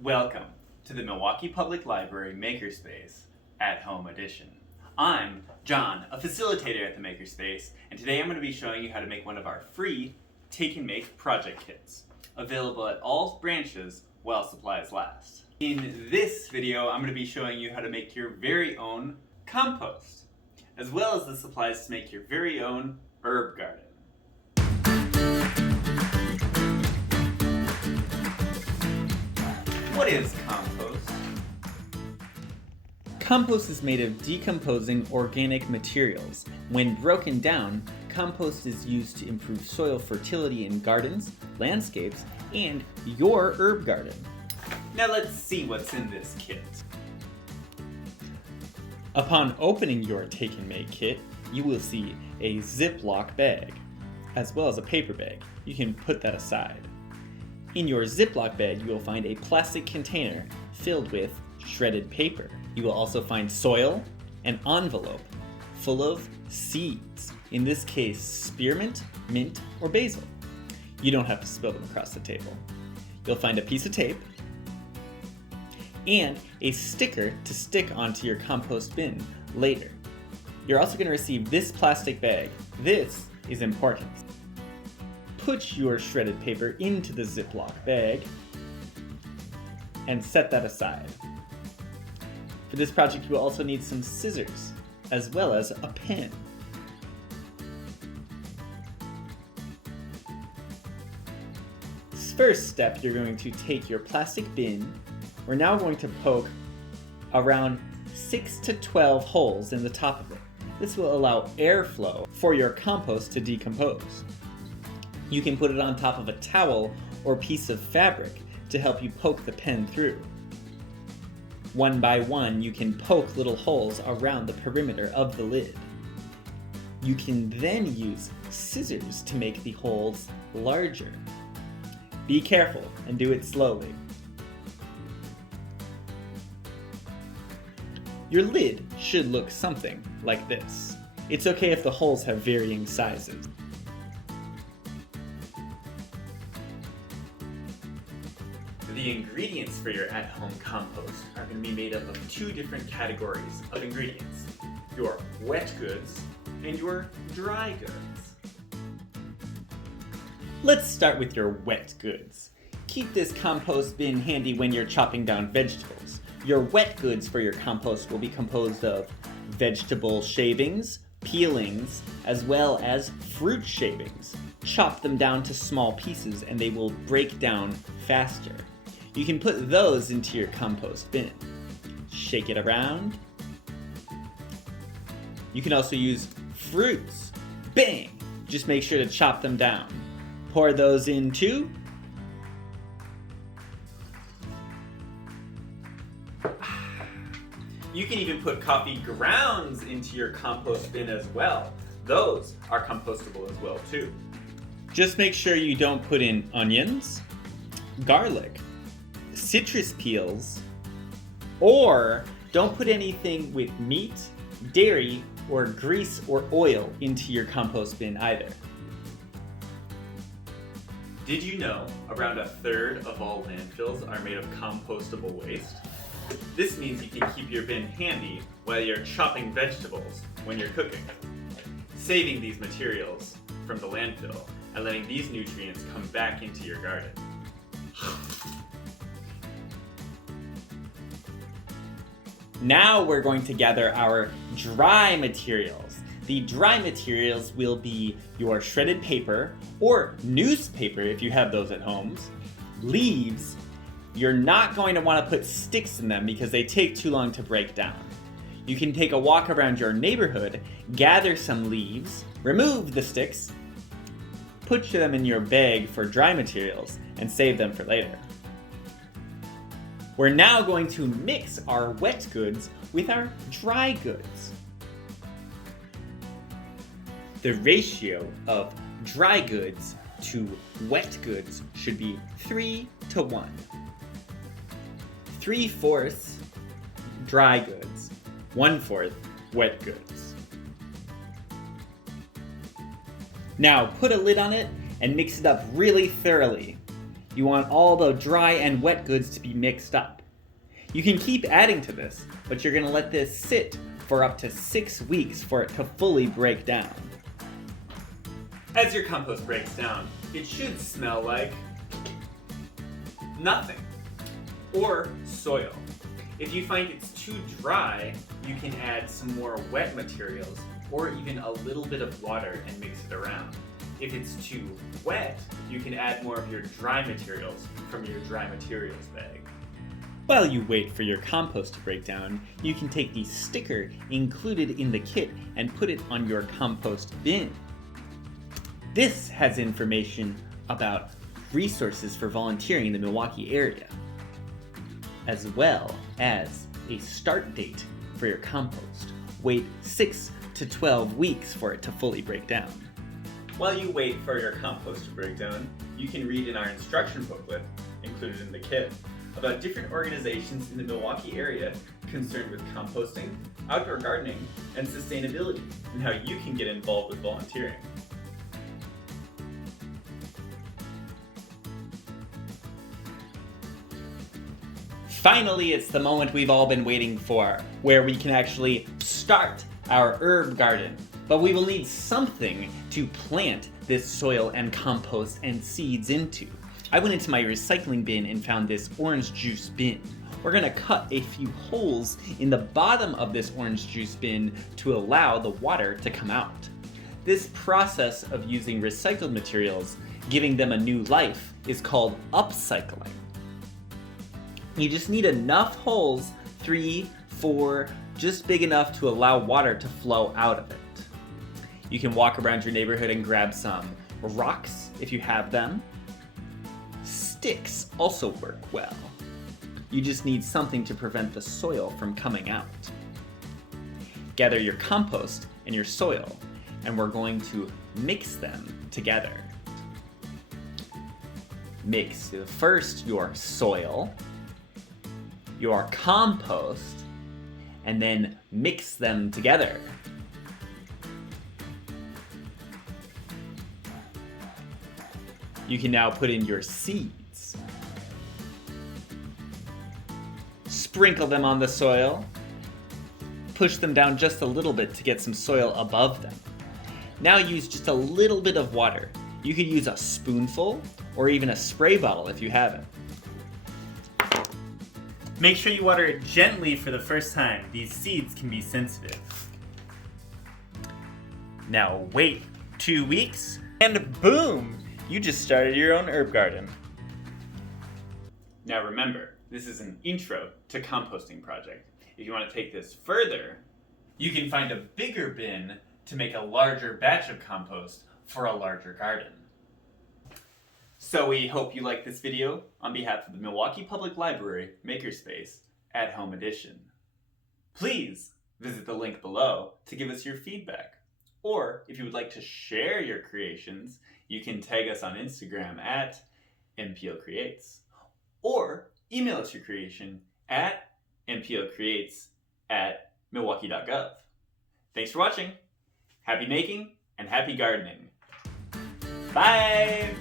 Welcome to the Milwaukee Public Library Makerspace at Home Edition. I'm John, a facilitator at the Makerspace, and today I'm going to be showing you how to make one of our free Take and Make project kits, available at all branches while supplies last. In this video, I'm going to be showing you how to make your very own compost, as well as the supplies to make your very own herb garden. What is compost? Compost is made of decomposing organic materials. When broken down, compost is used to improve soil fertility in gardens, landscapes, and your herb garden. Now let's see what's in this kit. Upon opening your Take and Make kit, you will see a Ziploc bag, as well as a paper bag. You can put that aside. In your Ziploc bag, you will find a plastic container filled with shredded paper. You will also find soil, an envelope full of seeds, in this case spearmint, mint, or basil. You don't have to spill them across the table. You'll find a piece of tape and a sticker to stick onto your compost bin later. You're also going to receive this plastic bag. This is important. Put your shredded paper into the Ziploc bag and set that aside. For this project, you will also need some scissors, as well as a pen. First step, you're going to take your plastic bin. We're now going to poke around 6 to 12 holes in the top of it. This will allow airflow for your compost to decompose. You can put it on top of a towel or piece of fabric to help you poke the pen through. One by one, you can poke little holes around the perimeter of the lid. You can then use scissors to make the holes larger. Be careful and do it slowly. Your lid should look something like this. It's okay if the holes have varying sizes. The ingredients for your at-home compost are going to be made up of two different categories of ingredients: your wet goods and your dry goods. Let's start with your wet goods. Keep this compost bin handy when you're chopping down vegetables. Your wet goods for your compost will be composed of vegetable shavings, peelings, as well as fruit shavings. Chop them down to small pieces and they will break down faster. You can put those into your compost bin. Shake it around. You can also use fruits. Bang! Just make sure to chop them down. Pour those in too. You can even put coffee grounds into your compost bin as well. Those are compostable as well too. Just make sure you don't put in onions, garlic, citrus peels, or don't put anything with meat, dairy, or grease or oil into your compost bin either. Did you know around a third of all landfills are made of compostable waste? This means you can keep your bin handy while you're chopping vegetables when you're cooking, saving these materials from the landfill and letting these nutrients come back into your garden. Now we're going to gather our dry materials. The dry materials will be your shredded paper or newspaper if you have those at home, leaves. You're not going to want to put sticks in them because they take too long to break down. You can take a walk around your neighborhood, gather some leaves, remove the sticks, put them in your bag for dry materials, and save them for later. We're now going to mix our wet goods with our dry goods. The ratio of dry goods to wet goods should be 3:1. 3/4 dry goods, 1/4 wet goods. Now put a lid on it and mix it up really thoroughly. You want all the dry and wet goods to be mixed up. You can keep adding to this, but you're going to let this sit for up to 6 weeks for it to fully break down. As your compost breaks down, it should smell like nothing, or soil. If you find it's too dry, you can add some more wet materials or even a little bit of water and mix it around. If it's too wet, you can add more of your dry materials from your dry materials bag. While you wait for your compost to break down, you can take the sticker included in the kit and put it on your compost bin. This has information about resources for volunteering in the Milwaukee area, as well as a start date for your compost. Wait 6 to 12 weeks for it to fully break down. While you wait for your compost to break down, you can read in our instruction booklet, included in the kit, about different organizations in the Milwaukee area concerned with composting, outdoor gardening, and sustainability, and how you can get involved with volunteering. Finally, it's the moment we've all been waiting for, where we can actually start our herb garden. But we will need something to plant this soil and compost and seeds into. I went into my recycling bin and found this orange juice bin. We're gonna cut a few holes in the bottom of this orange juice bin to allow the water to come out. This process of using recycled materials, giving them a new life, is called upcycling. You just need enough holes, 3, 4, just big enough to allow water to flow out of it. You can walk around your neighborhood and grab some rocks if you have them. Sticks also work well. You just need something to prevent the soil from coming out. Gather your compost and your soil, and we're going to mix them together. Mix first your soil, your compost, and then mix them together. You can now put in your seeds. Sprinkle them on the soil. Push them down just a little bit to get some soil above them. Now use just a little bit of water. You could use a spoonful or even a spray bottle if you have it. Make sure you water it gently for the first time. These seeds can be sensitive. Now wait 2 weeks and boom! You just started your own herb garden. Now remember, this is an intro to composting project. If you want to take this further, you can find a bigger bin to make a larger batch of compost for a larger garden. So we hope you like this video on behalf of the Milwaukee Public Library Makerspace at Home Edition. Please visit the link below to give us your feedback. Or if you would like to share your creations, you can tag us on Instagram at MPLCreates. Or email us your creation at mplcreates@milwaukee.gov. Thanks for watching. Happy making and happy gardening. Bye!